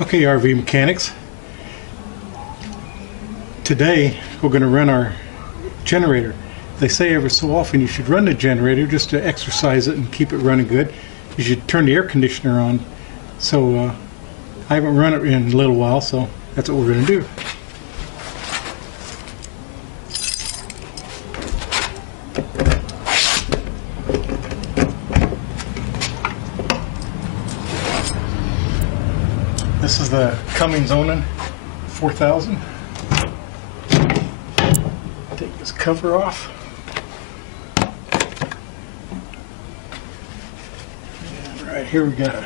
Okay, RV mechanics. Today we're going to run our generator. They say every so often you should run the generator just to exercise it and keep it running good. You should turn the air conditioner on. So I haven't run it in a little while, so that's what we're going to do. This is the Cummins ONAN 4000. Take this cover off. And right here we got it.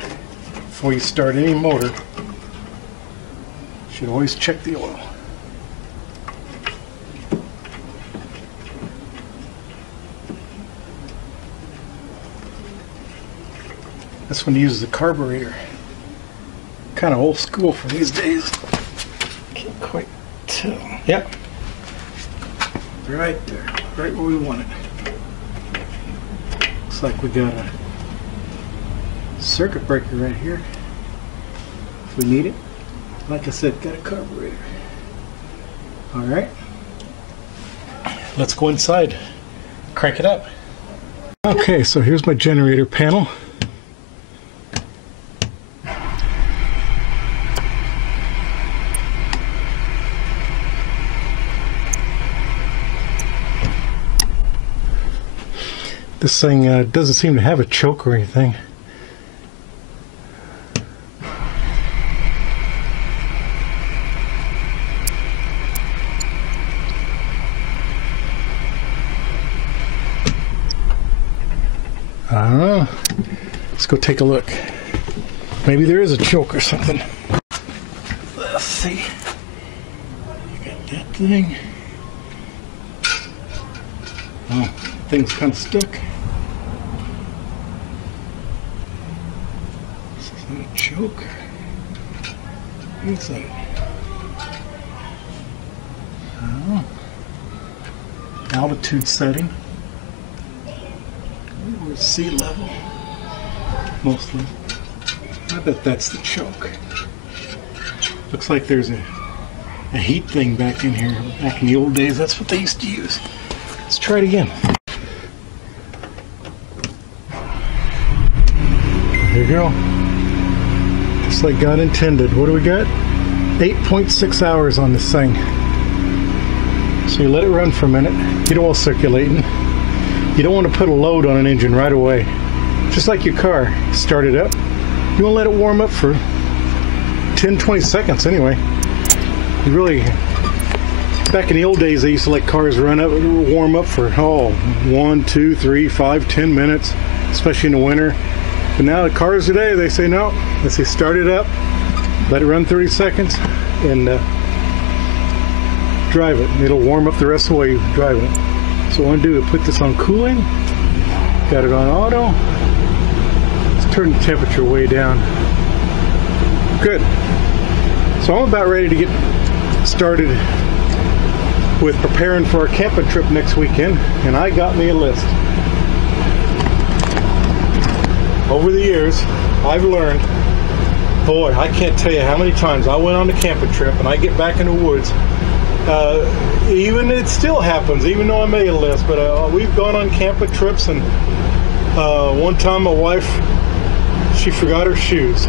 Before you start any motor, you should always check the oil. This one uses a carburetor. Kind of old school for these days. Can't quite tell. Yep. Right there. Right where we want it. Looks like we got a circuit breaker right here. If we need it. Like I said, got a carburetor. Alright. Let's go inside. Crank it up. Okay, so here's my generator panel. This thing doesn't seem to have a choke or anything. I don't know. Let's go take a look. Maybe there is a choke or something. Let's see. You got that thing. Oh, thing's kind of stuck. This is not a choke. What is that? Oh. Altitude setting. We're sea level. Mostly. I bet that's the choke. Looks like there's a heat thing back in here. Back in the old days, that's what they used to use. Let's try it again. There you go. Just like God intended. What do we got? 8.6 hours on this thing. So you let it run for a minute. Get it all circulating. You don't want to put a load on an engine right away. Just like your car. Start it up. You want to let it warm up for 10-20 seconds anyway. You really... Back in the old days, they used to let cars run up, warm up for 1, 2, 3, 5, 10 minutes, especially in the winter. But now the cars today, they say no. They say start it up, let it run 30 seconds, and drive it. It'll warm up the rest of the way you're driving it. So what I want to do is put this on cooling. Got it on auto. Let's turn the temperature way down. Good. So I'm about ready to get started with preparing for our camping trip next weekend, and I got me a list. Over the years, I've learned, boy, I can't tell you how many times I went on a camping trip and I get back in the woods. Even it still happens, even though I made a list, but we've gone on camping trips, and one time my wife, she forgot her shoes.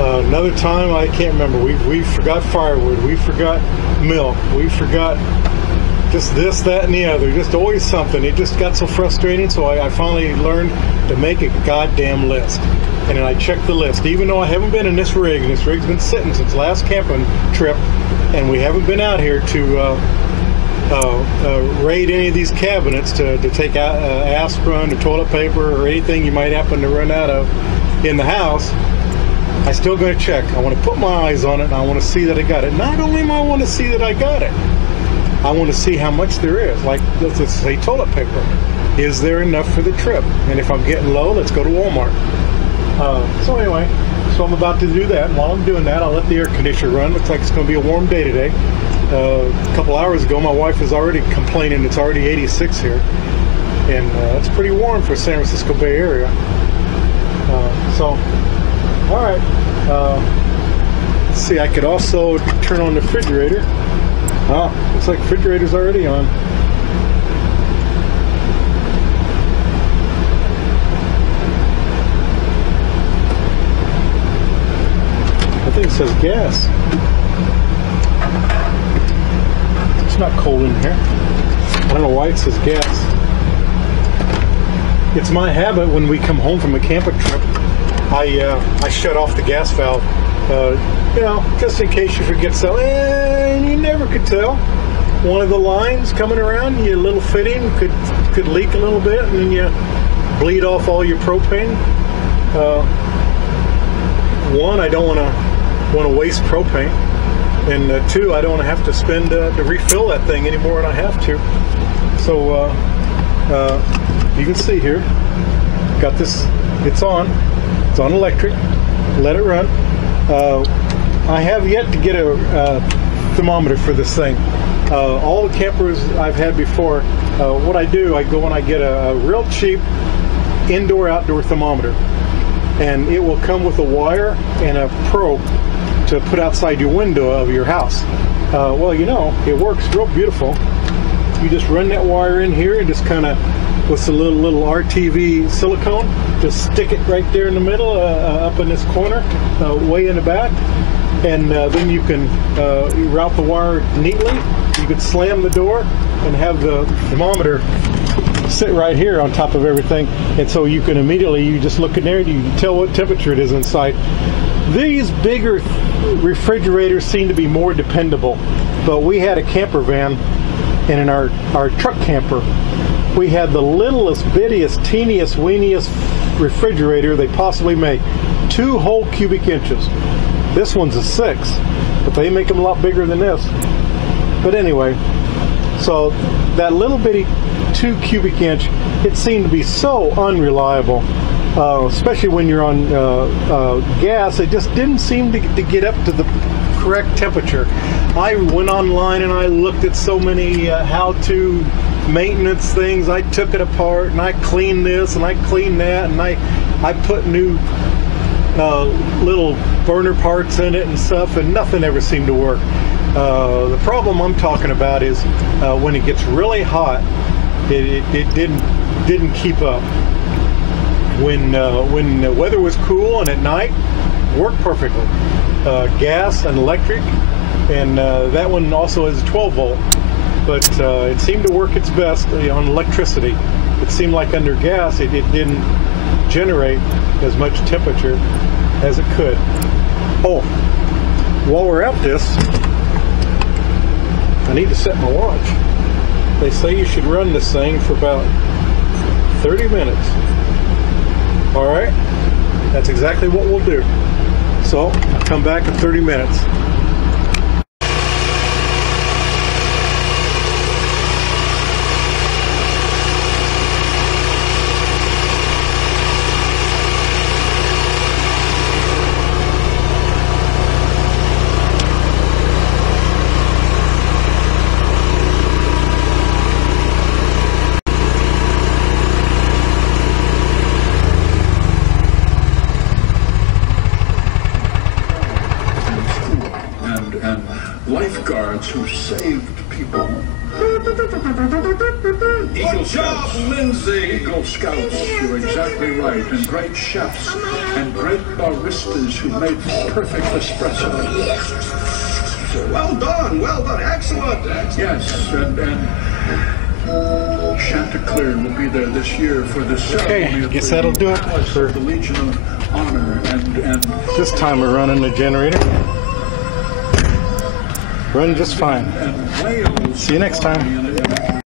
Another time, I can't remember, we forgot firewood, we forgot milk, we forgot just this, that, and the other, just always something. It just got so frustrating, so I finally learned to make a goddamn list. And then I checked the list, even though I haven't been in this rig, and this rig's been sitting since last camping trip, and we haven't been out here to raid any of these cabinets to take out aspirin, or toilet paper, or anything you might happen to run out of in the house. I still going to check. I want to put my eyes on it, and I want to see that I got it. Not only do I want to see that I got it, I want to see how much there is. Like, let's say toilet paper. Is there enough for the trip? And if I'm getting low, let's go to Walmart. So anyway, so I'm about to do that. And while I'm doing that, I'll let the air conditioner run. Looks like it's going to be a warm day today. A couple hours ago, my wife was already complaining it's already 86 here. And it's pretty warm for San Francisco Bay Area. So, all right. Let's see, I could also turn on the refrigerator. Oh, looks like the refrigerator's already on. I think it says gas. It's not cold in here. I don't know why it says gas. It's my habit when we come home from a camping trip, I shut off the gas valve, you know, just in case you forget something. And you never could tell. One of the lines coming around, your little fitting could leak a little bit, and then you bleed off all your propane. One, I don't want to waste propane, and two, I don't want to have to spend to refill that thing any more than I have to. So you can see here, got this. It's on electric. Let it run. I have yet to get a thermometer for this thing. All the campers I've had before, what I do, I go and I get a real cheap indoor-outdoor thermometer, and it will come with a wire and a probe to put outside your window of your house. Well, you know, it works real beautiful. You just run that wire in here and just kind of, with a little RTV silicone, just stick it right there in the middle, up in this corner, way in the back, and then you can route the wire neatly. You could slam the door and have the thermometer sit right here on top of everything, and so you can immediately, you just look in there and you can tell what temperature it is inside. These bigger refrigerators seem to be more dependable, but we had a camper van, and in our truck camper, we had the littlest, bittiest, teeniest, weeniest refrigerator they possibly make. 2 whole cubic inches. This one's a 6, but they make them a lot bigger than this. But anyway, so that little bitty 2 cubic inch, it seemed to be so unreliable, especially when you're on gas. It just didn't seem to get up to the correct temperature. I went online and I looked at so many how-to maintenance things. I took it apart and I cleaned this and I cleaned that, and I put new little burner parts in it and stuff, and nothing ever seemed to work. The problem I'm talking about is when it gets really hot, it didn't keep up. When the weather was cool and at night, worked perfectly. Gas and electric, and that one also has a 12 volt, but it seemed to work its best on electricity. It seemed like under gas it didn't generate as much temperature as it could. Oh, while we're at this, I need to set my watch. They say you should run this thing for about 30 minutes. All right, that's exactly what we'll do. So I'll come back in 30 minutes. Lifeguards who saved people. Good job, Lindsay! Eagle Scouts, you're exactly right. And great chefs and great baristas who made perfect espresso. Well done, excellent. Yes, and Chanticleer will be there this year for the ceremony. Okay, I guess that'll do it for the Legion of Honor. And this time we're running the generator. Run just fine. See you next time.